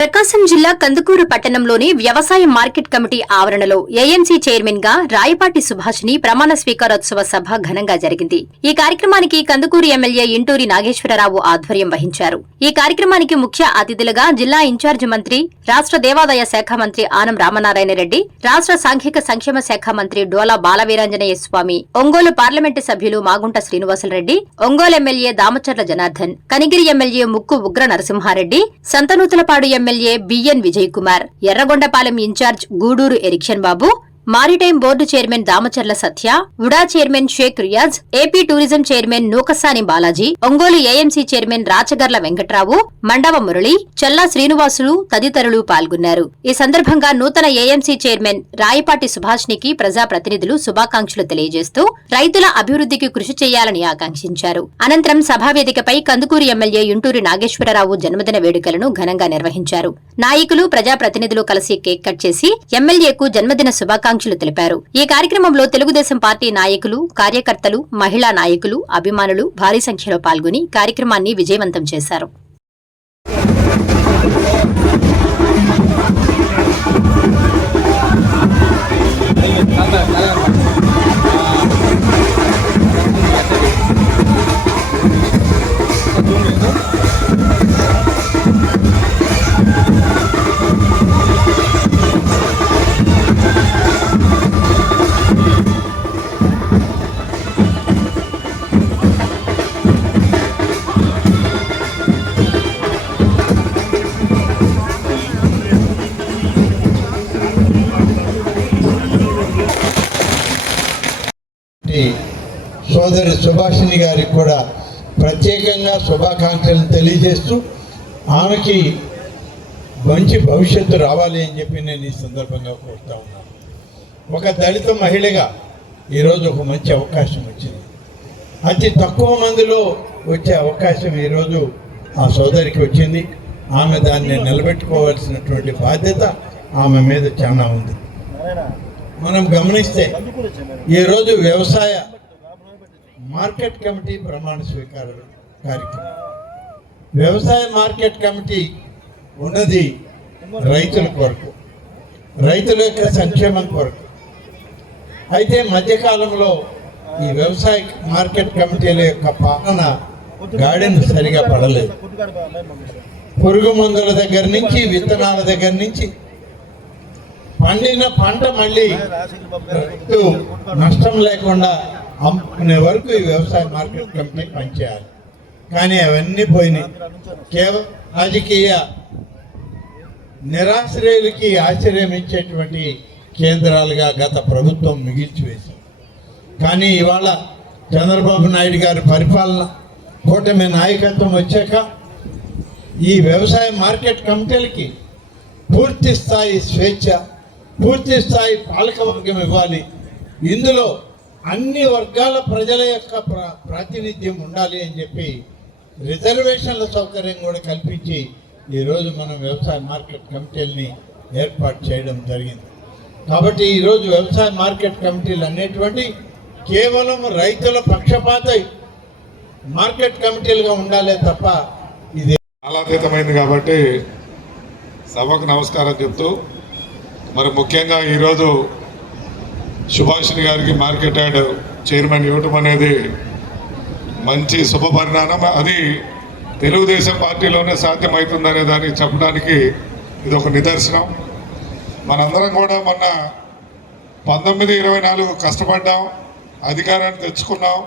ప్రకాశం జిల్లా కందుకూరు పట్టణంలోని వ్యవసాయ మార్కెట్ కమిటీ ఆవరణలో ఏఎంసీ చైర్మన్ గా రాయపాటి సుభాషిణి ప్రమాణ స్వీకారోత్సవ సభ ఘనంగా జరిగింది. ఈ కార్యక్రమానికి కందుకూరు ఎమ్మెల్యే ఇంటూరి నాగేశ్వరరావు ఆధ్వర్యం వహించారు. ఈ కార్యక్రమానికి ముఖ్య అతిథులుగా జిల్లా ఇన్ఛార్జి మంత్రి, రాష్ట్ర దేవాదాయ శాఖ మంత్రి ఆనం రామనారాయణ రెడ్డి, రాష్ట్ర సాంఘిక సంక్షేమ శాఖ మంత్రి డోలా బాలవీరాంజనేయ స్వామి, ఒంగోలు పార్లమెంటు సభ్యులు Magunta Srinivasulu Reddy, Ongole MLA Damacharla Janardhan, Kanigiri MLA Mukku Ugra Narasimha Reddy, Santhanuthalapadu MLA BN Vijay Kumar, Yerragondapalem incharge Gudur Erixion Babu, maritime board chairman Damacharla Satya, UDA chairman Sheikh Riyaz, AP tourism chairman Nookasani Balaji, Ongole AMC chairman Rachagarla Venkatrao, Mandava Murali, Challa Srinivasulu తదితరులు పాల్గొన్నారు. ఈ సందర్భంగా నూతన ఏఎంసీ చైర్మన్ రాయపాటి సుభాష్నికి ప్రజాప్రతినిధులు శుభాకాంక్షలు తెలియజేస్తూ రైతుల అభివృద్ధికి కృషి చేయాలని ఆకాంక్షించారు. అనంతరం సభావేదికపై కందుకూరు ఎమ్మెల్యే ఇంటూరి నాగేశ్వరరావు జన్మదిన వేడుకలను ఘనంగా నిర్వహించారు. నాయకులు, ప్రజాప్రతినిధులు కలిసి కేక్ కట్ చేసి ఎమ్మెల్యేకు జన్మదిన శుభాకాంక్షలు తెలిపారు. ఈ కార్యక్రమంలో తెలుగుదేశం పార్టీ నాయకులు, కార్యకర్తలు, మహిళా నాయకులు, అభిమానులు భారీ సంఖ్యలో పాల్గొని కార్యక్రమాన్ని విజయవంతం చేశారు. సోదరి సుభాషిణి గారికి కూడా ప్రత్యేకంగా శుభాకాంక్షలు తెలియజేస్తూ ఆమెకి మంచి భవిష్యత్తు రావాలి అని చెప్పి నేను ఈ సందర్భంగా కోరుతా ఉన్నాను. ఒక దళిత మహిళగా ఈరోజు ఒక మంచి అవకాశం వచ్చింది. అతి తక్కువ మందిలో వచ్చే అవకాశం ఈరోజు ఆ సోదరికి వచ్చింది. ఆమె దాన్ని నిలబెట్టుకోవాల్సినటువంటి బాధ్యత ఆమె మీద చాలా ఉంది. మనం గమనిస్తే ఈరోజు వ్యవసాయ మార్కెట్ కమిటీ ప్రమాణ స్వీకార కార్యక్రమం. వ్యవసాయ మార్కెట్ కమిటీ ఉన్నది రైతుల కొరకు, రైతుల యొక్క సంక్షేమం కొరకు. అయితే మధ్యకాలంలో ఈ వ్యవసాయ మార్కెట్ కమిటీల యొక్క పాలన గాడిన సరిగా పడలేదు. పురుగు మందుల దగ్గర నుంచి, విత్తనాల దగ్గర నుంచి పండిన పంట మళ్ళీ నష్టం లేకుండా అమ్ముకునే వరకు ఈ వ్యవసాయ మార్కెట్ కమిటీ పనిచేయాలి. కానీ అవన్నీ పోయినాయి. కేవలం రాజకీయ నిరాశ్రయులకి ఆశ్రయం ఇచ్చేటువంటి కేంద్రాలుగా గత ప్రభుత్వం మిగిల్చివేసింది. కానీ ఇవాళ చంద్రబాబు నాయుడు గారి పరిపాలన, కూటమి నాయకత్వం వచ్చాక ఈ వ్యవసాయ మార్కెట్ కమిటీలకి పూర్తి స్థాయి స్వేచ్ఛ, పూర్తి స్థాయి పాలకవర్గం ఇవ్వాలి. ఇందులో అన్ని వర్గాల ప్రజల యొక్క ప్రాతినిధ్యం ఉండాలి అని చెప్పి రిజర్వేషన్ల సౌకర్యం కూడా కల్పించి ఈరోజు మనం వ్యవసాయ మార్కెట్ కమిటీలని ఏర్పాటు చేయడం జరిగింది. కాబట్టి ఈరోజు వ్యవసాయ మార్కెట్ కమిటీలు అనేటువంటి కేవలం రైతుల పక్షపాత మార్కెట్ కమిటీలుగా ఉండాలే తప్ప ఇది కాలాతీతమైంది. కాబట్టి సభకు నమస్కారం చెప్తూ, మరి ముఖ్యంగా ఈరోజు సుభాషిణి గారికి మార్కెట్ యార్డ్ చైర్మన్ ఇవ్వటం అనేది మంచి శుభ పరిణామం. అది తెలుగుదేశం పార్టీలోనే సాధ్యమవుతుందనే దాన్ని చెప్పడానికి ఇది ఒక నిదర్శనం. మనందరం కూడా మొన్న 1924 కష్టపడ్డాం, అధికారాన్ని తెచ్చుకున్నాం.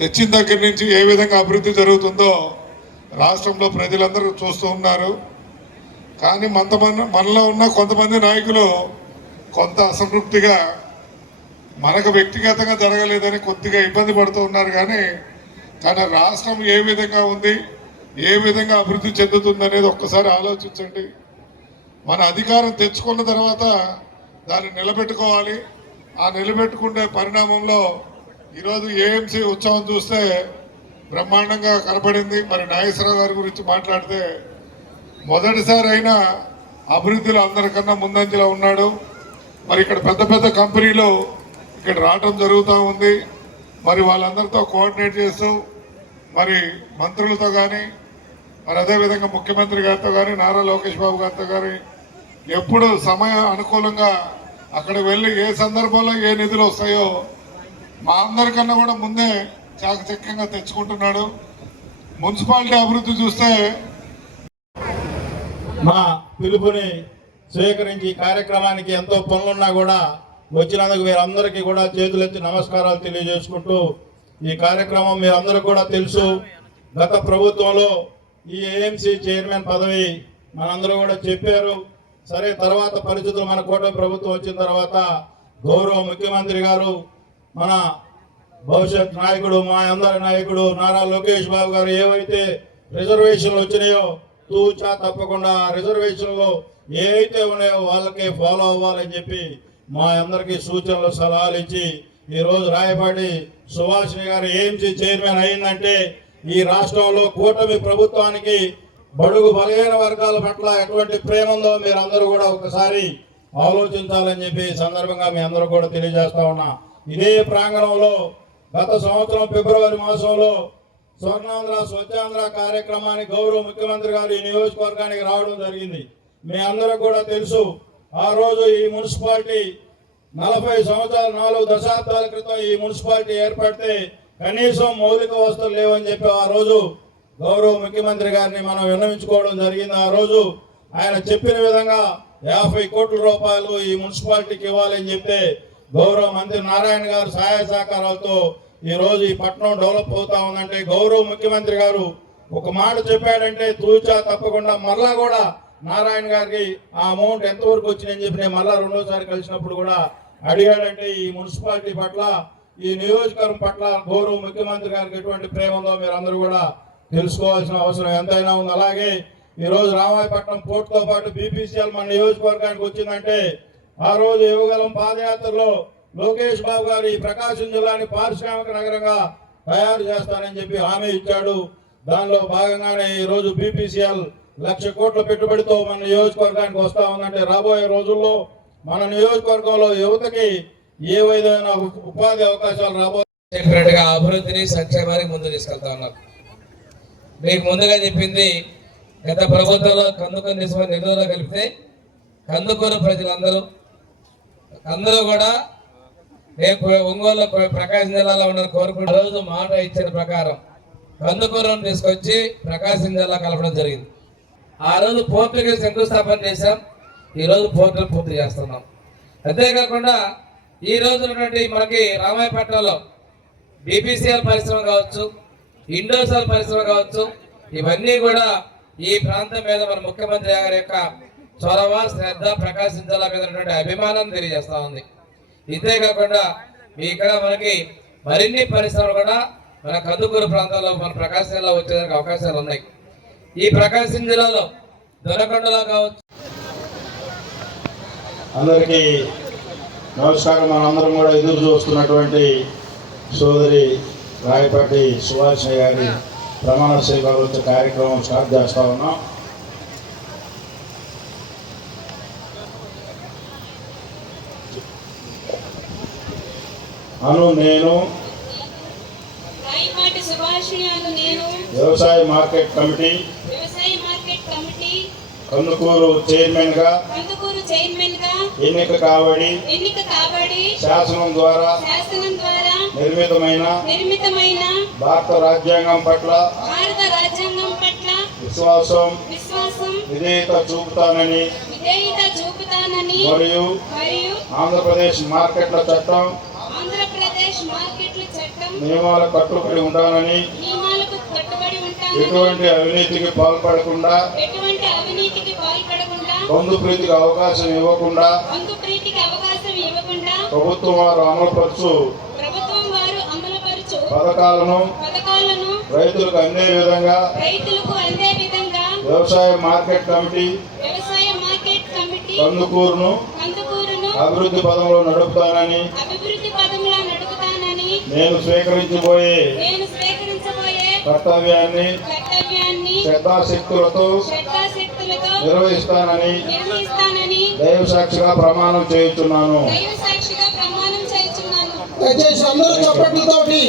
తెచ్చిన దగ్గర నుంచి ఏ విధంగా అభివృద్ధి జరుగుతుందో రాష్ట్రంలో ప్రజలందరూ చూస్తూ ఉన్నారు. కానీ మనలో ఉన్న కొంతమంది నాయకులు కొంత అసంతృప్తిగా మనకు వ్యక్తిగతంగా జరగలేదని కొద్దిగా ఇబ్బంది పడుతూ ఉన్నారు. కానీ రాష్ట్రం ఏ విధంగా ఉంది, ఏ విధంగా అభివృద్ధి చెందుతుంది అనేది ఒక్కసారి ఆలోచించండి. మన అధికారం తెచ్చుకున్న తర్వాత దాన్ని నిలబెట్టుకోవాలి. ఆ నిలబెట్టుకునే పరిణామంలో ఈరోజు ఏఎంసీ ఉత్సవం చూస్తే బ్రహ్మాండంగా కనపడింది. మరి నాగేశ్వరరావు గారి గురించి మాట్లాడితే మొదటిసారి అయినా అభివృద్ధిలో అందరికన్నా ముందంజలో ఉన్నాడు. మరి ఇక్కడ పెద్ద పెద్ద కంపెనీలు ఇక్కడ రావడం జరుగుతూ ఉంది. మరి వాళ్ళందరితో కోఆర్డినేట్ చేస్తూ మరి మంత్రులతో కానీ మరి అదేవిధంగా ముఖ్యమంత్రి గారితో కానీ నారా లోకేష్ బాబు గారితో కానీ ఎప్పుడు సమయం అనుకూలంగా అక్కడికి వెళ్ళి ఏ సందర్భంలో ఏ నిధులు వస్తాయో మా అందరికన్నా కూడా ముందే చాకచక్యంగా తెచ్చుకుంటున్నాడు. మున్సిపాలిటీ అభివృద్ధి చూస్తే మా పిలుపుని స్వీకరించి కార్యక్రమానికి ఎంతో పనులున్నా కూడా వచ్చినందుకు మీరందరికీ కూడా చేతులెత్తి నమస్కారాలు తెలియజేసుకుంటూ, ఈ కార్యక్రమం మీరందరూ కూడా తెలుసు. గత ప్రభుత్వంలో ఈ ఏఎంసీ చైర్మన్ పదవి మనందరూ కూడా చెప్పారు. సరే, తర్వాత పరిస్థితులు మన కూటమి ప్రభుత్వం వచ్చిన తర్వాత గౌరవ ముఖ్యమంత్రి గారు, మన భవిష్యత్ నాయకుడు, మా అందరి నాయకుడు నారా లోకేష్ బాబు గారు ఏవైతే రిజర్వేషన్లు వచ్చినాయో తూచా తప్పకుండా రిజర్వేషన్లో ఏవైతే ఉన్నాయో వాళ్ళకే ఫాలో అవ్వాలని చెప్పి మా అందరికీ సూచనలు సలహాలు ఇచ్చి ఈరోజు రాయపాటి సుభాషిణి గారు ఏఎంసీ చైర్మన్ అయిందంటే ఈ రాష్ట్రంలో కూటమి ప్రభుత్వానికి బడుగు బలహీన వర్గాల పట్ల ఎటువంటి ప్రేమ ఉందో మీరందరూ కూడా ఒకసారి ఆలోచించాలని చెప్పి సందర్భంగా మీ అందరూ కూడా తెలియజేస్తా ఉన్నా. ఇదే ప్రాంగణంలో గత సంవత్సరం ఫిబ్రవరి మాసంలో స్వర్ణాంధ్ర స్వచ్ఛాంధ్ర కార్యక్రమానికి గౌరవ ముఖ్యమంత్రి గారు ఈ నియోజకవర్గానికి రావడం జరిగింది. మీ అందరూ కూడా తెలుసు. ఆ రోజు ఈ మున్సిపాలిటీ 40 సంవత్సరాలు 4 దశాబ్దాల క్రితం ఈ మున్సిపాలిటీ ఏర్పడితే కనీసం మౌలిక వసతులు లేవని చెప్పి ఆ రోజు గౌరవ ముఖ్యమంత్రి గారిని మనం విన్నవించుకోవడం జరిగింది. ఆ రోజు ఆయన చెప్పిన విధంగా 50 కోట్ల రూపాయలు ఈ మున్సిపాలిటీకి ఇవ్వాలని చెప్తే గౌరవ మంత్రి నారాయణ గారు సహాయ సహకారాలతో ఈ రోజు ఈ పట్టణం డెవలప్ అవుతా ఉందంటే గౌరవ ముఖ్యమంత్రి గారు ఒక మాట చెప్పాడంటే తూచా తప్పకుండా మరలా కూడా నారాయణ గారికి ఆ అమౌంట్ ఎంతవరకు వచ్చిందని చెప్పి నేను మళ్ళా రెండోసారి కలిసినప్పుడు కూడా అడిగాడంటే ఈ మున్సిపాలిటీ పట్ల, ఈ నియోజకవర్గం పట్ల గౌరవ ముఖ్యమంత్రి గారికి ఎటువంటి ప్రేమ ఉందో మీరు అందరూ కూడా తెలుసుకోవాల్సిన అవసరం ఎంతైనా ఉంది. అలాగే ఈరోజు రామాయపట్నం పోర్టుతో పాటు బీపీసీఎల్ మన నియోజకవర్గానికి వచ్చిందంటే ఆ రోజు యువగలం పాదయాత్రలో లోకేష్ బాబు గారు ఈ ప్రకాశం జిల్లాని పారిశ్రామిక నగరంగా తయారు చేస్తానని చెప్పి హామీ ఇచ్చాడు. దానిలో భాగంగానే ఈరోజు బీపీసీఎల్ 1,00,000 కోట్ల పెట్టుబడితో మన నియోజకవర్గానికి వస్తా ఉందంటే రాబోయే రోజుల్లో మన నియోజకవర్గంలో యువతకి ఏ విధమైన ఉపాధి అవకాశాలు చెప్పినట్టుగా అభివృద్ధిని సంక్షేమానికి ముందు తీసుకెళ్తా ఉన్నారు. మీకు ముందుగా చెప్పింది గత ప్రభుత్వంలో కందుకూరు నిధులు కలిపితే కందుకూరు ప్రజలందరూ కూడా రేపు ఒంగోలు ప్రకాశం జిల్లాలో ఉన్న కోరుకున్న రోజు మాట ఇచ్చిన ప్రకారం కందుకూరును తీసుకొచ్చి ప్రకాశం జిల్లా కలపడం జరిగింది. ఆ రోజు పోర్టుకి శంకుస్థాపన చేశాం. ఈరోజు పోర్టులు పూర్తి చేస్తున్నాం. అంతేకాకుండా ఈ రోజు ఉన్నటువంటి మనకి రామాయపట్నంలో బీపీసీఎల్ పరిశ్రమ కావచ్చు, ఇండోసాల్ పరిశ్రమ కావచ్చు, ఇవన్నీ కూడా ఈ ప్రాంతం మీద మన ముఖ్యమంత్రి గారి యొక్క చొరవ, శ్రద్ధ, ప్రకాశం జిల్లా మీద ఉన్నటువంటి అభిమానాన్ని తెలియజేస్తా ఉంది. ఇంతేకాకుండా ఇక్కడ మనకి మరిన్ని పరిశ్రమలు కూడా మన కందుకూరు ప్రాంతంలో మన ప్రకాశం జిల్లా వచ్చేదానికి అవకాశాలు ఉన్నాయి. ఈ ప్రకాశం జిల్లాలో దొనకొండలో కావచ్చు. అందరికీ నమస్కారం. మనందరం కూడా ఎదురు చూస్తున్నటువంటి సోదరి రాయపాటి సుభాషిణి గారి ప్రమాణ స్వీకారోత్సవ కార్యక్రమం స్టార్ట్ చేస్తా ఉన్నాం. నేను వ్యవసాయ మార్కెట్ కమిటీ కందుకూరు చైర్మన్ గా ఎన్నిక కాబడి శాసనం ద్వారా నిర్మితమైన భారత రాజ్యాంగం పట్ల విశ్వాసం విధేయత చూపుతానని మరియు ఆంధ్రప్రదేశ్ మార్కెట్ల చట్టం నియమాలకు కట్టుబడి ఉంటానని ఎటువంటి అవినీతికి పాల్పడకుండా బంధు ప్రీతికి అవకాశం ఇవ్వకుండా ప్రభుత్వం వారు అమలుపరచు పథకాలను రైతులకు అందే విధంగా వ్యవసాయ మార్కెట్ కమిటీ కందుకూరును అభివృద్ధి పదంలో నడుపుతానని నేను స్వీకరించబోయే కర్తవ్యాన్ని శ్రద్ధాశక్తులతో నిర్వహిస్తానని దైవ సాక్షిగా ప్రమాణం చేయుచున్నాను. దయచేసి అందరూ చప్పట్లతోటి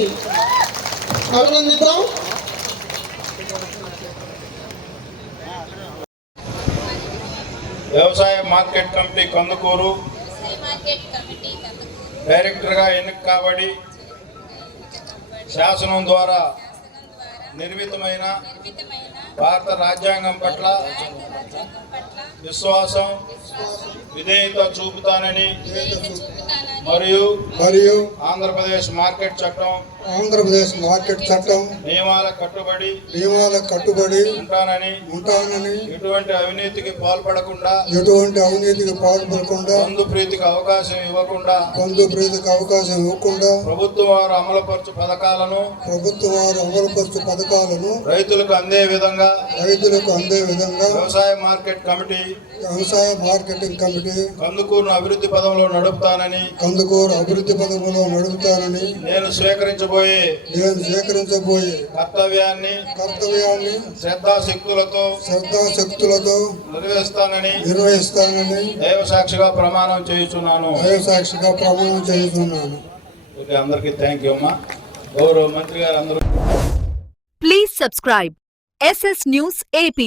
అభినందిద్దాం. వ్యవసాయ మార్కెట్ కమిటీ కందుకూరు డైరెక్టర్గా ఎన్నిక కాబడి శాసనం ద్వారా నిర్మితమైన భారత రాజ్యాంగం పట్ల విశ్వాసం విధేయత చూపుతానని మరియు ఆంధ్రప్రదేశ్ మార్కెట్ చట్టం నియమాలకు కట్టుబడి ఉంటానని ఎటువంటి అవినీతికి పాల్పడకుండా బంధు ప్రీతికి అవకాశం ఇవ్వకుండా ప్రభుత్వం వారు అమలుపరచు పథకాలను రైతులకు అందే విధంగా వ్యవసాయ మార్కెటింగ్ కమిటీ కందుకూరు అభివృద్ధి పదంలో నడుపుతానని నేను స్వీకరించబోయే కర్తవ్యాన్ని శ్రద్ధాశక్తులతో నిర్వహిస్తానని దైవ సాక్షిగా ప్రమాణం చేయుచున్నాను. ఓకే, అందరికీ థ్యాంక్ యూ అమ్మా. గౌరవ మంత్రి గారు అందరూ Please subscribe SS News AP.